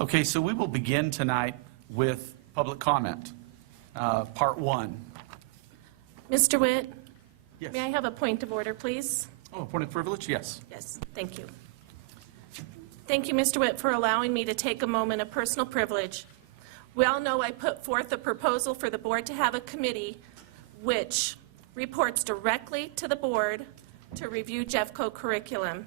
Okay, so we will begin tonight with public comment, part one. Mr. Witt? Yes. May I have a point of order, please? Oh, point of privilege? Yes. Yes, thank you. Thank you, Mr. Witt, for allowing me to take a moment of personal privilege. We all know I put forth a proposal for the board to have a committee which reports directly to the board to review Jeffco curriculum.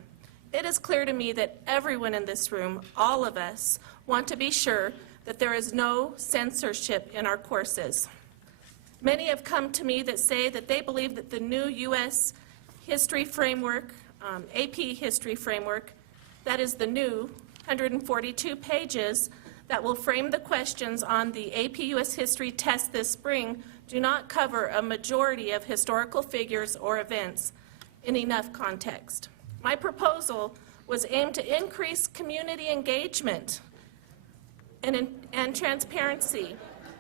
It is clear to me that everyone in this room, all of us, want to be sure that there is no censorship in our courses. Many have come to me that say that they believe that the new U.S. history framework, AP history framework, that is the new 142 pages that will frame the questions on the AP U.S. history test this spring, do not cover a majority of historical figures or events in enough context. My proposal was aimed to increase community engagement and transparency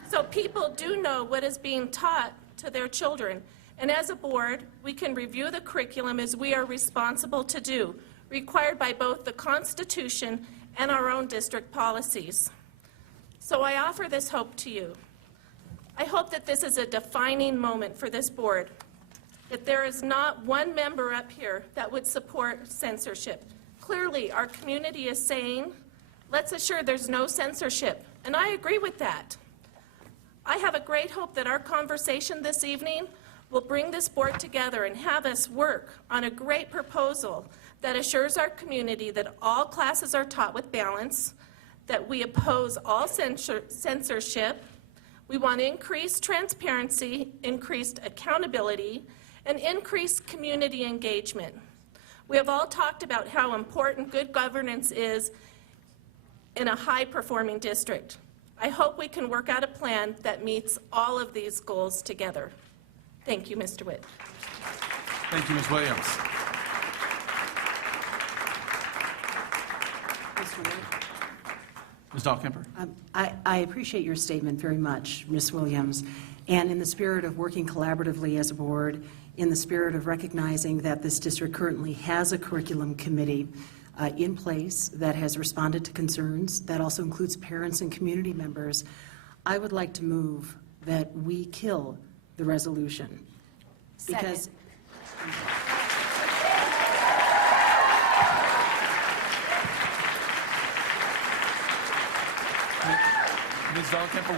so people do know what is being taught to their children. And as a board, we can review the curriculum as we are responsible to do, required by both the Constitution and our own district policies. So I offer this hope to you. I hope that this is a defining moment for this board, that there is not one member up here that would support censorship. Clearly, our community is saying, let's assure there's no censorship, and I agree with that. I have a great hope that our conversation this evening will bring this board together and have us work on a great proposal that assures our community that all classes are taught with balance, that we oppose all censorship, we want increased transparency, increased accountability, and increased community engagement. We have all talked about how important good governance is in a high-performing district. I hope we can work out a plan that meets all of these goals together. Thank you, Mr. Witt. Thank you, Ms. Williams. Mr. Witt? Ms. Dahlkemper? I appreciate your statement very much, Ms. Williams, and in the spirit of working collaboratively as a board, in the spirit of recognizing that this district currently has a curriculum committee in place that has responded to concerns, that also includes parents and community members, I would like to move that we kill the resolution. Second. Because Ms. Dahlkemper,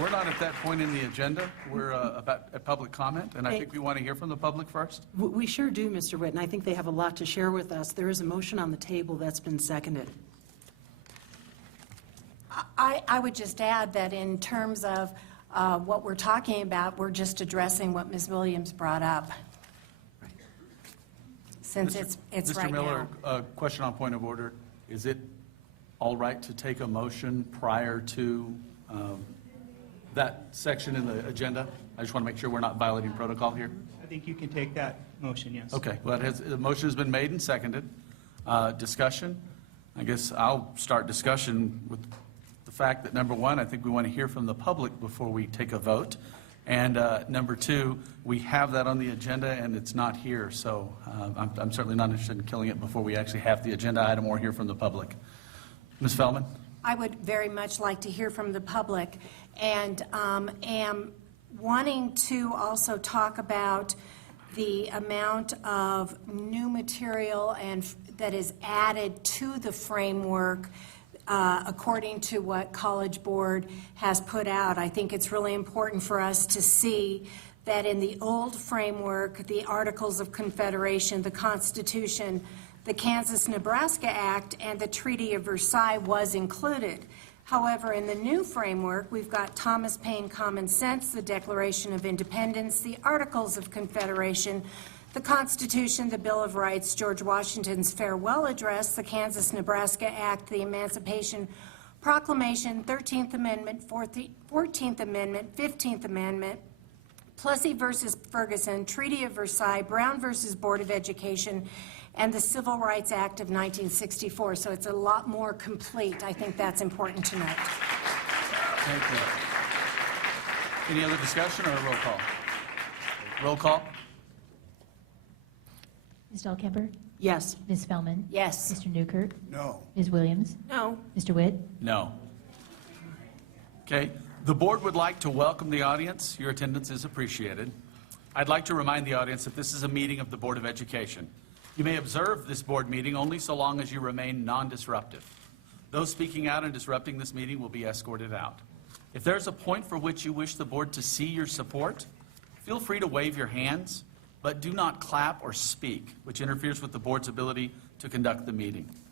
we're not at that point in the agenda. We're about a public comment, and I think we want to hear from the public first. we sure do, Mr. Witt, and I think they have a lot to share with us. There is a motion on the table that's been seconded. I would just add that in terms of what we're talking about, we're just addressing what Ms. Williams brought up. Since it's right now. Mr. Miller, a question on point of order. Is it all right to take a motion prior to that section in the agenda? I just want to make sure we're not violating protocol here. I think you can take that motion, yes. Okay, well, the motion has been made and seconded. Discussion? I guess I'll start discussion with the fact that, number one, I think we want to hear from the public before we take a vote. And number two, we have that on the agenda and it's not here. So I'm certainly not interested in killing it before we actually have the agenda item or hear from the public. Ms. Feldman? I would very much like to hear from the public, and am wanting to also talk about the amount of new material and that is added to the framework according to what College Board has put out. I think it's really important for us to see that in the old framework, the Articles of Confederation, the Constitution, the Kansas-Nebraska Act, and the Treaty of Versailles was included. However, in the new framework, we've got Thomas Paine Common Sense, the Declaration of Independence, the Articles of Confederation, the Constitution, the Bill of Rights, George Washington's Farewell Address, the Kansas-Nebraska Act, the Emancipation Proclamation, 13th Amendment, 14th Amendment, 15th Amendment, Plessy versus Ferguson, Treaty of Versailles, Brown versus Board of Education, and the Civil Rights Act of 1964. So it's a lot more complete. I think that's important to note. Thank you. Any other discussion or a roll call? Roll call. Ms. Dahlkemper? Yes. Ms. Spellman? Yes. Mr. Newkirk? No. Ms. Williams? No. Mr. Witt? No. Okay, the board would like to welcome the audience. Your attendance is appreciated. I'd like to remind the audience that this is a meeting of the Board of Education. You may observe this board meeting only so long as you remain non-disruptive. Those speaking out and disrupting this meeting will be escorted out. If there's a point for which you wish the board to see your support, feel free to wave your hands, but do not clap or speak, which interferes with the board's ability to conduct the meeting.